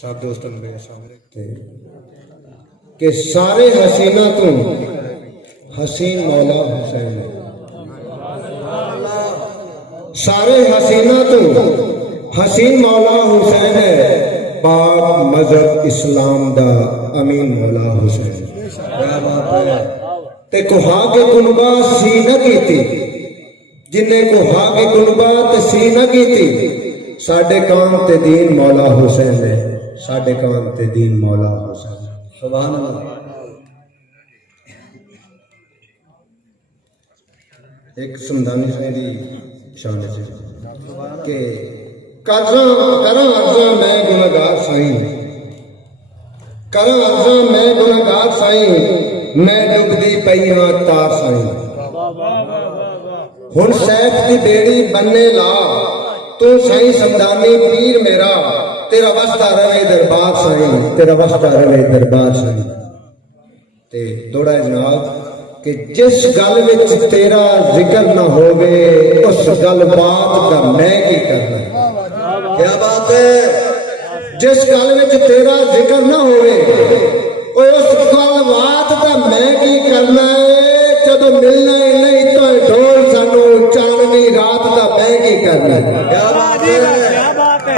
सब दोस्तों के सारे हसीना तू हसीन मौला हुसैन है। सारे हसीना तू हसीन मौला हुसैन है। पाक मजहब इस्लाम दा अमीन मौला हुसैन। ते कुहा के कुनबा सी न कीती, जिन्हें कुहा के कुनबा ते सी न कीती। साडे काम ते दीन मौला हुसैन है। साडे काम ते दीन मौला हुसैन। सुभान अल्लाह। एक समदानी साईं दी शान है कि करा अर्जा मैं गुनाहगार साईं, करा अर्जा मैं गुनाहगार साईं, मैं डुबदी पई हां तार साईं। हुण सैफ दी बेड़ी बन्ने ला, तू साईं समदानी पीर मेरा, तेरा वस्ता रवे दरबार साईं, तेरा वस्ता रवे दरबार साईं। ते दौड़ा जनाब कि जिस गल विच तेरा जिक्र ना होवे उस गल बात का मैं की करना। क्या बात है। जिस गल विच तेरा जिक्र ना होवे उस गल बात का मैं की करना है। जदों मिलना ही नहीं तो ढोल सानू चांदनी रात का मैं की करना है। क्या बात है।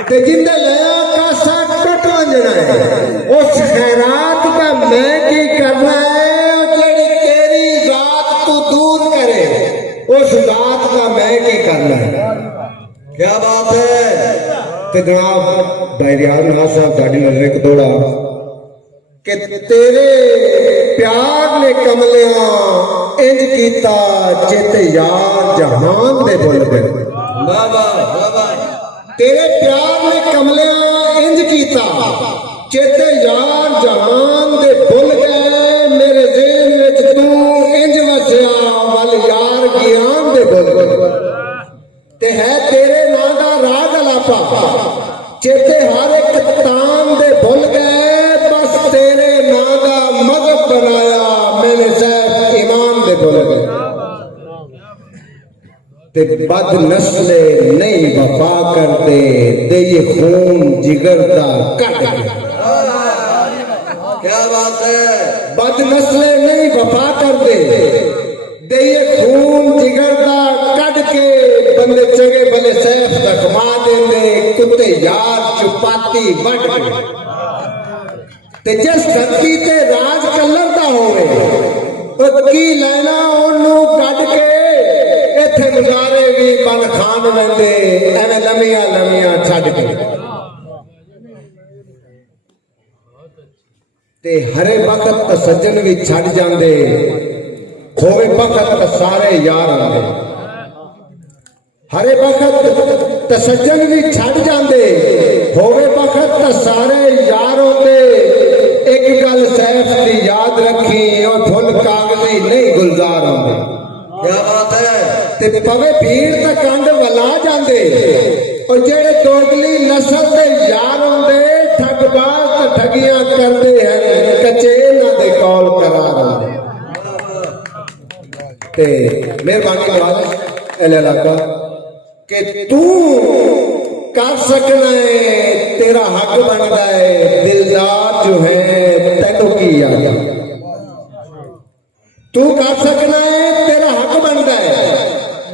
ते जिंदे लिया कासा टुट वंजना है उस खैरात का मैं की करना है। उस बात का मैं की करना है। क्या बात है। ते जनाब दायरियार नाज साहब गाड़ी नजर एक दौड़ा कि तेरे प्यार ने कमलिया इंज कीता चित यार जहान दे भुल गए। तेरे प्यार ने कमलिया इंज कीता चित यार जहान दे भुल गए। मेरे ज़हन विच तू इंज वसिया वल यार ज्ञान दे बोल ते है तेरे नां दा राग अलापा चेते हर एक तान दे भुल गए। बस तेरे नां दा मजहब बनाया मैंने सैफ ईमान दे भुल गए। ते बद नस्ले नहीं वफा करते दे ये खून जिगर दा कट गया। क्या बात है। बद नस्ले नहीं वफा करते दे ये खून जिगर दा कट के बंदे चंगे भले सैफ दखवा देंदे कुत्ते यार चुपाती वट के। ते जिस धरती ते राज कलर दा होवे की लैना ओनू कट के इत्थे गुजारे भी बन खान लेंदे एवें लमिया लमिया छड़ के। ते हरे वक्त तो सज्जन भी छड़ जांदे होवे वक्त तो सारे यार आंदे। हरे वक्त तो सज्जन भी छड़ जांदे होवे वक्त तो सारे यार आंदे। एक गल सैफ दी याद रखी और फुल कागजी नहीं गुलजार आंदे। क्या बात है। ते पवे भीड़ ते कंड वला जांदे और जेड़े दोगली नस्ल दे यार आंदे ठगबाज ते ठगियां करदे हैं कच्चे इन्हां दे कौल करार आंदे। ते मेहरबानी नवाज एल इलाका कि तू कर सकना है तेरा हक बनता है। दिलदार जो है तेनू की आया तू कर सकना है तेरा हक बनता है।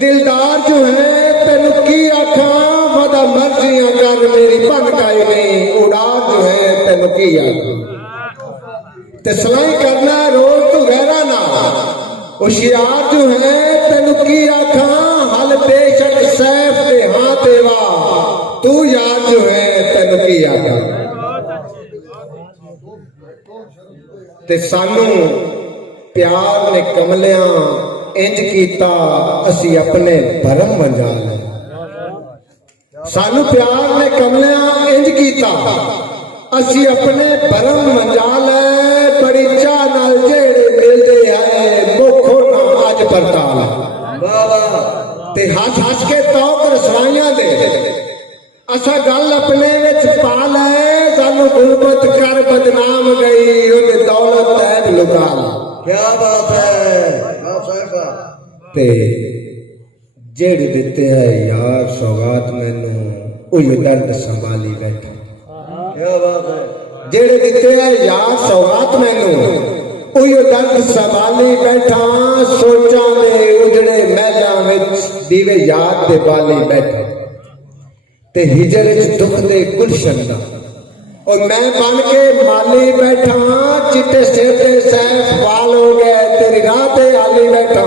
दिलदार जो है तेनू की आखा वदा मर्जियां कर मेरी भनकाई नहीं उड़ा जो है तेनू की आखा। ते सलाई करना रोज तू गहरा ना होशियार जो है तेनू की आखा हल बेशक सैफ दे हां देवा तू यार जो है तेनू की आखा। ते सानू प्यार ने कमलिया इंज कीता असी अपने भरम मंजा ले। सानू प्यार ने कमलिया इंज कीता असी अपने भरम मंजा ले। बड़ी चाह नाल जेड़े मिलदे है मुखो ना अज परताल ते हस हस के तौक रसवाइयां दे असा गल अपने विच पा ले। सानू गुरबत कर बदनाम गई ओदे दौलत ऐब लुका। क्या बात है। ते जेड़ दिते है यार सौगात मैनू ਉਹੀ ਦਰਦ ਸੰਭਾਲੀ ਬੈਠਾ। क्या बात है। ਜਿਹੜੇ ਦਿੱਤੇ ਆ ਯਾਰ ਸੌਗਾਤ ਮੈਨੂੰ ਉਹੀ ਦਰਦ ਸੰਭਾਲੀ ਬੈਠਾ। ਸੋਚਾਂ ਦੇ ਉਜੜੇ ਮਹਿਲਾਂ ਵਿੱਚ ਦੀਵੇ ਯਾਦ ਦੇ ਬਾਲੀ ਬੈਠਾ ਤੇ ਹਿਜਰ ਵਿੱਚ ਦੁੱਖ ਦੇ ਗੁਲਸ਼ਨ ਦਾ और मैं बन के माली बैठा। चिट्टे सिर ते सैफ वाल हो गए तेरी राह ते आली बैठा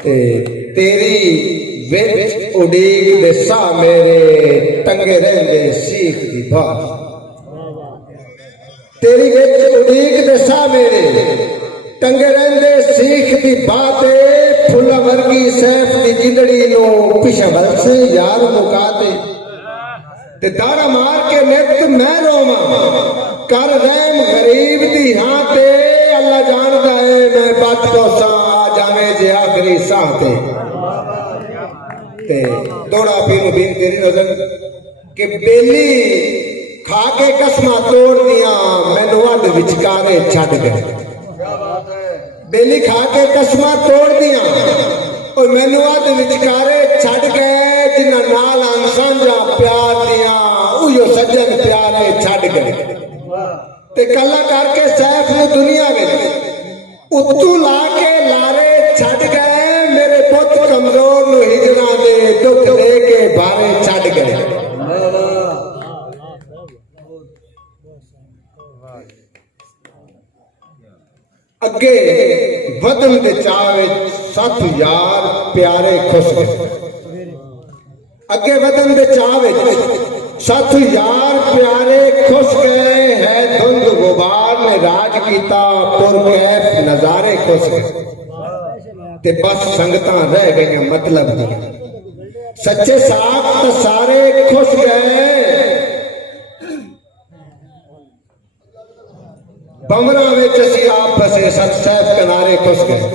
ते तेरी विच उड़ीक दे सा मेरे टंगे रहंदे सीख दी बात। तेरी विच उड़ीक दे सा मेरे टंगे रहंदे सीख दी बात। फुल्ला वर्गी सैफ दी जिंदड़ी नो पिछा वल से यार मुकाते ते दाड़ा मार के नित मैं रोवा कर रहम गरीब दी हां ते अल्लाह जानदा है मैं बच कोसा आ जावे जे आखिरी साह ते दौड़ा पीर बीन तेरी नजर कि बेली खा के कसमां तोड़ दियां मैनू अड विचकारे छड्ड गए। क्या बात है। बेली खा के कसमां तोड़ दियां और मैनू अड विचकारे छड्ड गए। जिन्हां नाल अनसांझा प्यार दियां उहियो सज्जन प्यारे छड्ड गए ते कल्ला करके सैफ नूं दुनिया विच उत्तू ला के लारे छड्ड गए। मेरे पुत कमजोर नूं हिजरा दे दुख दे के बारे छड्ड गए। अगे वदन दे चाह विच सत यार प्यारे खुश गए। अगे वदन दे चाह विच सत यार प्यारे खुश गए है। धुंध गुबार ने राज किया पुरकैफ नजारे खुश गए ते बस संगतां रह गई मतलब दी। सच्चे साथ तो सारे खुश गए। बमरा विच असीं आप फसे सत सैफ किनारे खुश गए।